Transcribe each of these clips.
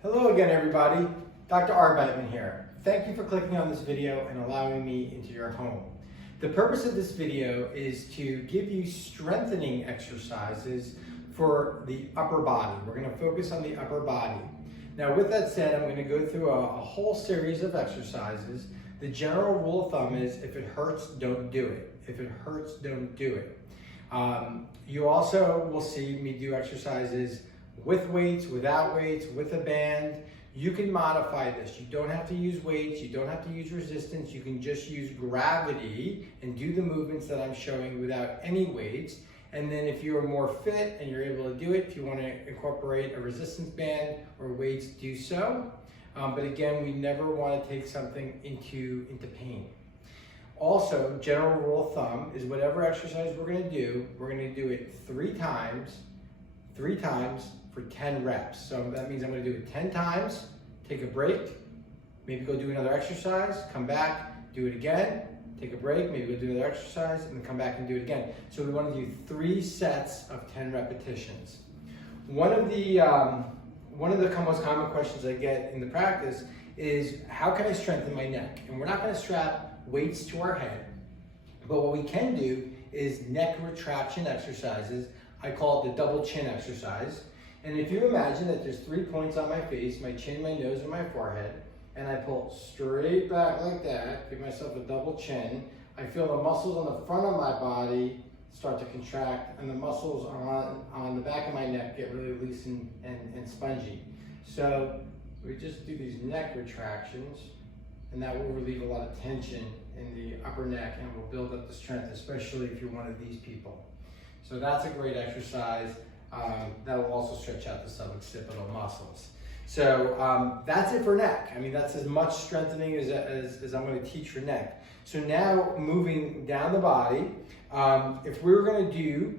Hello again, everybody. Dr. Arbeitman here. Thank you for clicking on this video and allowing me into your home. The purpose of this video is to give you strengthening exercises for the upper body. We're going to focus on the upper body. Now, with that said, I'm going to go through a whole series of exercises. The general rule of thumb is if it hurts, don't do it. If it hurts, don't do it. You also will see me do exercises with weights, without weights, with a band. You can modify this. You don't have to use weights, you don't have to use resistance, you can just use gravity and do the movements that I'm showing without any weights. And then if you're more fit and you're able to do it, if you want to incorporate a resistance band or weights, do so. But again, we never want to take something into pain. Also, general rule of thumb is whatever exercise we're going to do it three times for 10 reps. So that means I'm going to do it 10 times, take a break, maybe go do another exercise, come back, do it again, take a break, maybe go do another exercise, and then come back and do it again. So we want to do 3 sets of 10 repetitions. One of the most common questions I get in the practice is, how can I strengthen my neck? And we're not going to strap weights to our head, but what we can do is neck retraction exercises. I call it the double chin exercise. And if you imagine that there's 3 points on my face, my chin, my nose, and my forehead, and I pull straight back like that, give myself a double chin, I feel the muscles on the front of my body start to contract, and the muscles on the back of my neck get really loose and spongy. So we just do these neck retractions, and that will relieve a lot of tension in the upper neck and will build up the strength, especially if you're one of these people. So that's a great exercise. That will also stretch out the suboccipital muscles. So that's it for neck. I mean, that's as much strengthening as I'm going to teach for neck. So now moving down the body, if we're going to do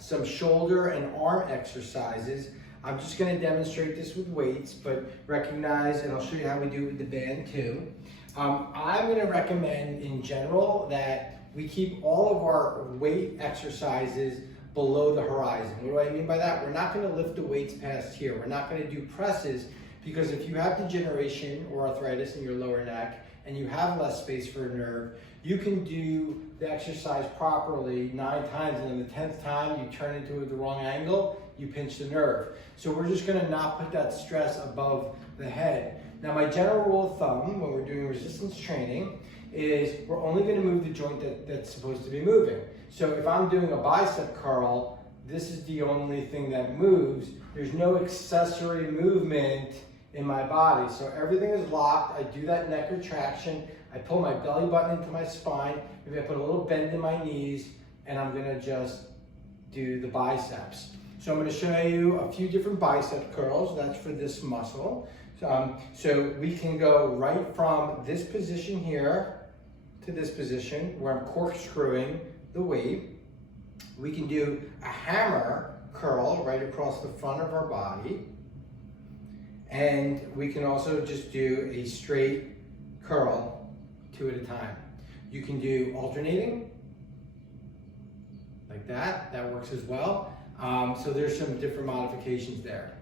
some shoulder and arm exercises, I'm just going to demonstrate this with weights, but recognize, and I'll show you how we do it with the band too. I'm going to recommend in general that we keep all of our weight exercises below the horizon. What do I mean by that? We're not going to lift the weights past here. We're not going to do presses, because if you have degeneration or arthritis in your lower neck and you have less space for a nerve, you can do the exercise properly 9 times, and then the 10th time you turn into the wrong angle, you pinch the nerve. So we're just going to not put that stress above the head. Now, my general rule of thumb when we're doing resistance training is we're only going to move the joint that's supposed to be moving. So if I'm doing a bicep curl, this is the only thing that moves. There's no accessory movement in my body. So everything is locked. I do that neck retraction. I pull my belly button into my spine. Maybe I put a little bend in my knees, and I'm going to just do the biceps. So I'm going to show you a few different bicep curls. That's for this muscle. So we can go right from this position here to this position where I'm corkscrewing the weight. We can do a hammer curl right across the front of our body. And we can also just do a straight curl 2 at a time. You can do alternating like that. That works as well. So there's some different modifications there.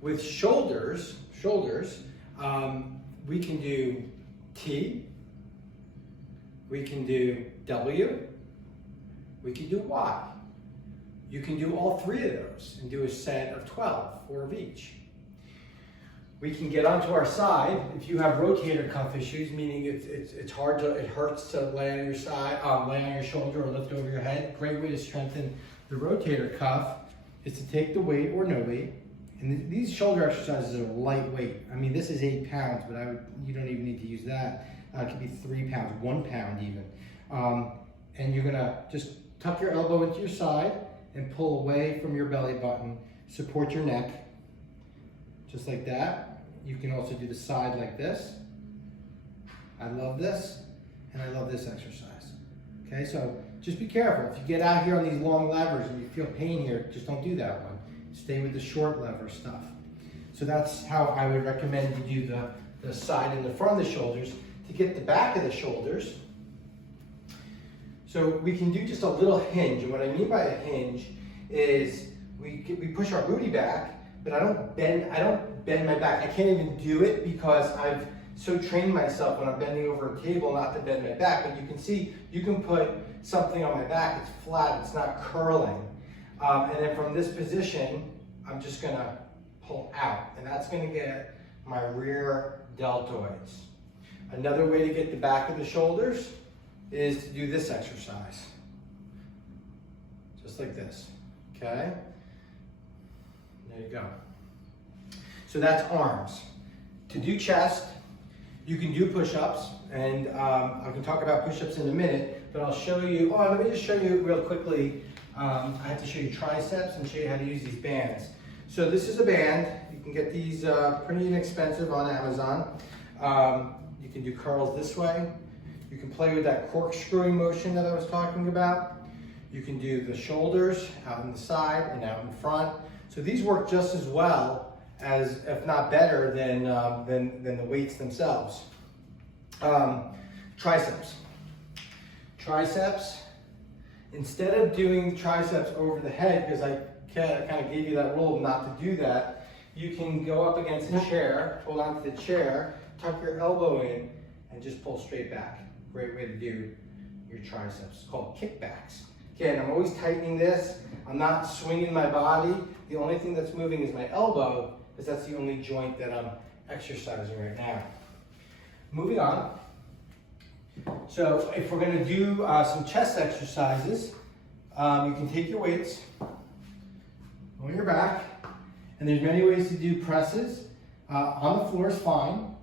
With shoulders, we can do T, we can do W, we can do Y. You can do all 3 of those and do a set of 12, 4 of each. We can get onto our side. If you have rotator cuff issues, meaning it hurts to lay on your side, lay on your shoulder or lift over your head, great way to strengthen the rotator cuff is to take the weight or no weight. And these shoulder exercises are lightweight. I mean, this is 8 pounds, but you don't even need to use that. It could be 3 pounds, 1 pound even. And you're gonna just tuck your elbow into your side and pull away from your belly button. Support your neck, just like that. You can also do the side like this. I love this, and I love this exercise. Okay, so just be careful. If you get out here on these long levers and you feel pain here, just don't do that one. Stay with the short lever stuff. So that's how I would recommend you do the side and the front of the shoulders. To get the back of the shoulders, so we can do just a little hinge. And what I mean by a hinge is we push our booty back, but I don't bend my back. I can't even do it because I've so trained myself when I'm bending over a table not to bend my back. But you can see, you can put something on my back, it's flat, it's not curling. And then from this position, I'm just gonna pull out, and that's gonna get my rear deltoids. Another way to get the back of the shoulders is to do this exercise. Just like this, okay? There you go. So that's arms. To do chest, you can do push-ups, and I can talk about push-ups in a minute, but I'll show you, let me just show you real quickly. I have to show you triceps and show you how to use these bands. So this is a band. You can get these pretty inexpensive on Amazon. You can do curls this way. You can play with that corkscrewing motion that I was talking about. You can do the shoulders out on the side and out in front. So these work just as well as, if not better, than the weights themselves. Triceps. Triceps, instead of doing triceps over the head, because I kind of gave you that rule not to do that, you can go up against a chair, hold on to the chair, tuck your elbow in, and just pull straight back. Great way to do your triceps. It's called kickbacks. Again, I'm always tightening this. I'm not swinging my body. The only thing that's moving is my elbow, because that's the only joint that I'm exercising right now. Moving on. So if we're going to do some chest exercises, you can take your weights on your back, and there's many ways to do presses. On the floor is fine,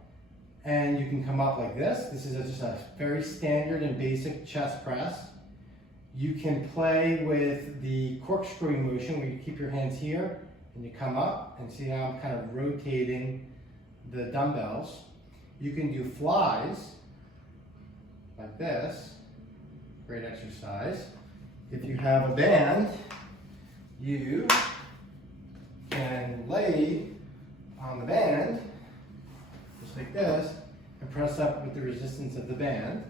and you can come up like this. This is just a very standard and basic chest press. You can play with the corkscrewing motion where you keep your hands here and you come up, and see how I'm kind of rotating the dumbbells. You can do flies like this. Great exercise. If you have a band, you can lay on the band just like this and press up with the resistance of the band.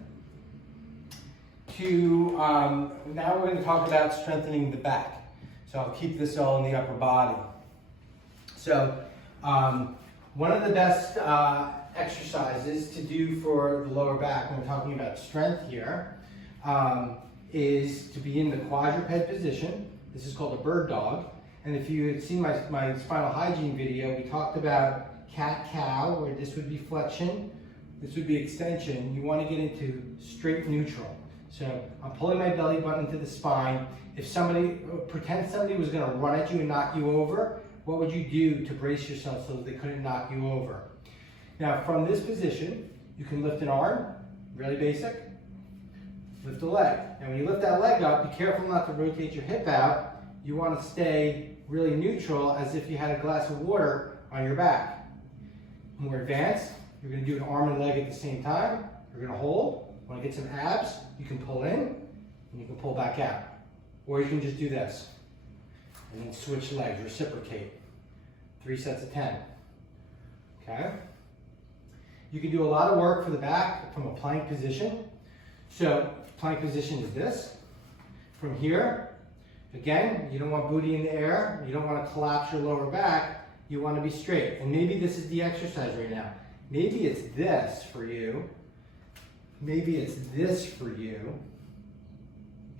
Now we're going to talk about strengthening the back. So I'll keep this all in the upper body. So one of the best exercises to do for the lower back, when we're talking about strength here, is to be in the quadruped position. This is called a bird dog. And if you had seen my spinal hygiene video, we talked about cat-cow, where this would be flexion, this would be extension. You want to get into straight neutral. So I'm pulling my belly button into the spine. If pretend somebody was going to run at you and knock you over, what would you do to brace yourself so that they couldn't knock you over? Now from this position, you can lift an arm, really basic. Lift a leg. Now when you lift that leg up, be careful not to rotate your hip out. You want to stay really neutral, as if you had a glass of water on your back. More advanced, you're going to do an arm and leg at the same time. You're going to hold. Want to get some abs, you can pull in and you can pull back out. Or you can just do this and then switch legs, reciprocate. 3 sets of 10. Okay? You can do a lot of work for the back from a plank position. So plank position is this. From here, again, you don't want booty in the air. You don't want to collapse your lower back. You want to be straight. And maybe this is the exercise right now. Maybe it's this for you. Maybe it's this for you.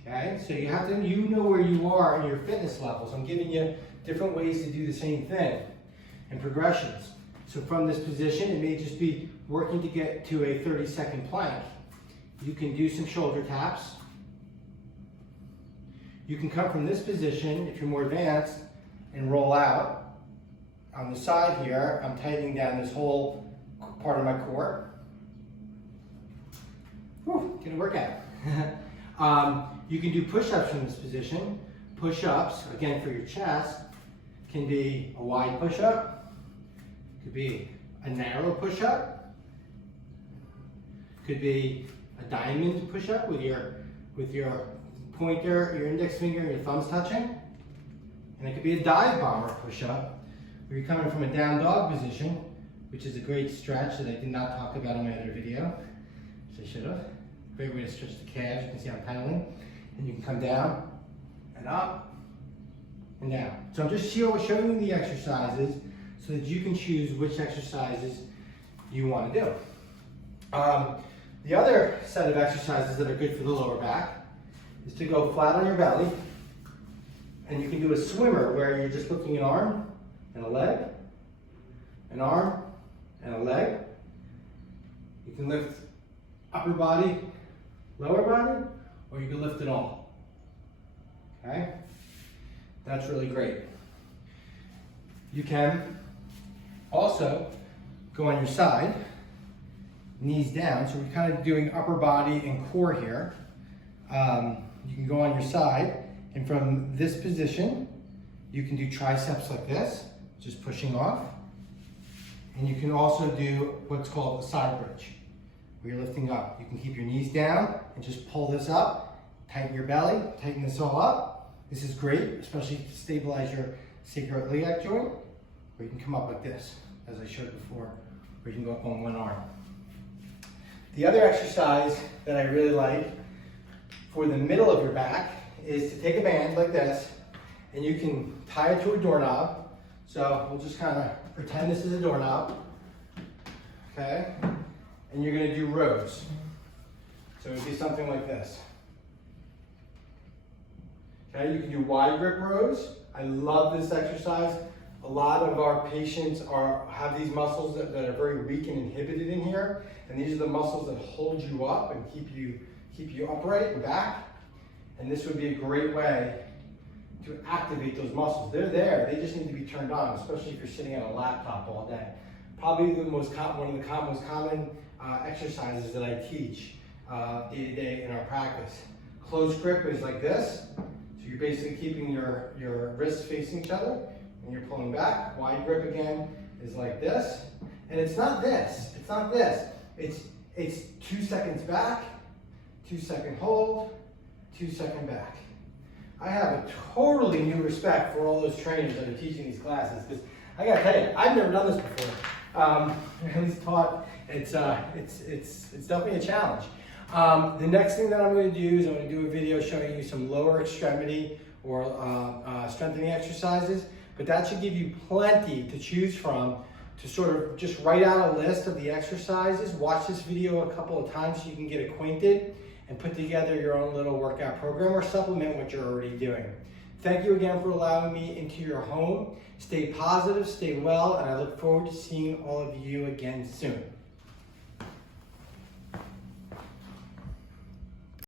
Okay, so you have to, know where you are in your fitness levels. I'm giving you different ways to do the same thing and progressions. So from this position, it may just be working to get to a 30-second plank. You can do some shoulder taps. You can come from this position, if you're more advanced, and roll out. On the side here, I'm tightening down this whole part of my core. Whew, get a workout. You can do push-ups from this position. Push-ups, again for your chest, can be a wide push-up, could be a narrow push-up, could be a diamond push-up with your pointer, your index finger, and your thumbs touching. And it could be a dive bomber push-up, where you're coming from a down dog position, which is a great stretch that I did not talk about in my other video, which I should have. Great way to stretch the calves. You can see I'm pedaling. And you can come down and up and down. So I'm just showing you the exercises so that you can choose which exercises you want to do. The other set of exercises that are good for the lower back is to go flat on your belly, and you can do a swimmer where you're just lifting an arm and a leg, an arm and a leg. You can lift upper body, lower body, or you can lift it all. Okay? That's really great. You can also go on your side, knees down. So we're kind of doing upper body and core here. You can go on your side, and from this position, you can do triceps like this, just pushing off. And you can also do what's called a side bridge, where you're lifting up. You can keep your knees down and just pull this up, tighten your belly, tighten this all up. This is great, especially to stabilize your sacroiliac joint, or you can come up like this, as I showed before, or you can go up on one arm. The other exercise that I really like for the middle of your back is to take a band like this, and you can tie it to a doorknob. So we'll just kind of pretend this is a doorknob, okay? And you're gonna do rows. So it would be something like this. Okay, you can do wide grip rows. I love this exercise. A lot of our patients have these muscles that are very weak and inhibited in here, and these are the muscles that hold you up and keep you upright and back. And this would be a great way to activate those muscles. They're there, they just need to be turned on, especially if you're sitting on a laptop all day. Probably one of the most common exercises that I teach day to day in our practice. Close grip is like this. So you're basically keeping your wrists facing each other, and you're pulling back. Wide grip again is like this. And it's not this, it's not this. It's 2 seconds back, 2 second hold, 2 second back. I have a totally new respect for all those trainers that are teaching these classes, because I gotta tell you, I've never done this before. At least taught. It's definitely a challenge. The next thing that I'm going to do is I'm going to do a video showing you some lower extremity or strengthening exercises, but that should give you plenty to choose from to sort of just write out a list of the exercises. Watch this video a couple of times so you can get acquainted and put together your own little workout program or supplement what you're already doing. Thank you again for allowing me into your home. Stay positive, stay well, and I look forward to seeing all of you again soon.